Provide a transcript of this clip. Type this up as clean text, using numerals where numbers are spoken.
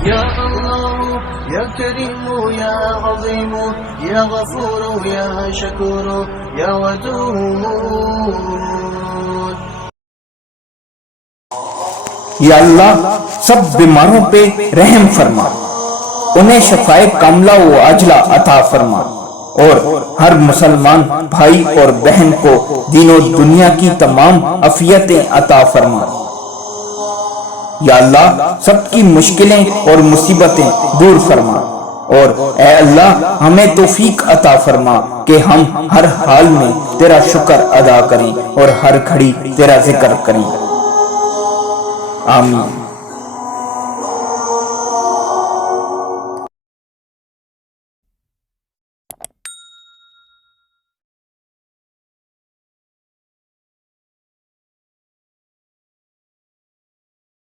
या अल्लाह या करीम या अज़ीम या गफूर या शकूर या वदूद। या अल्लाह सब बीमारों पे रहम फरमा, उन्हें शफाए कामला व आजला अता फरमा और हर मुसलमान भाई और बहन को दीनो दुनिया की तमाम अफियतें अता फरमा। या अल्लाह सबकी मुश्किलें और मुसीबतें दूर फरमा और ए अल्लाह हमें तौफीक अता फरमा कि हम हर हाल में तेरा शुक्र अदा करें और हर घड़ी तेरा जिक्र करें। आमीन।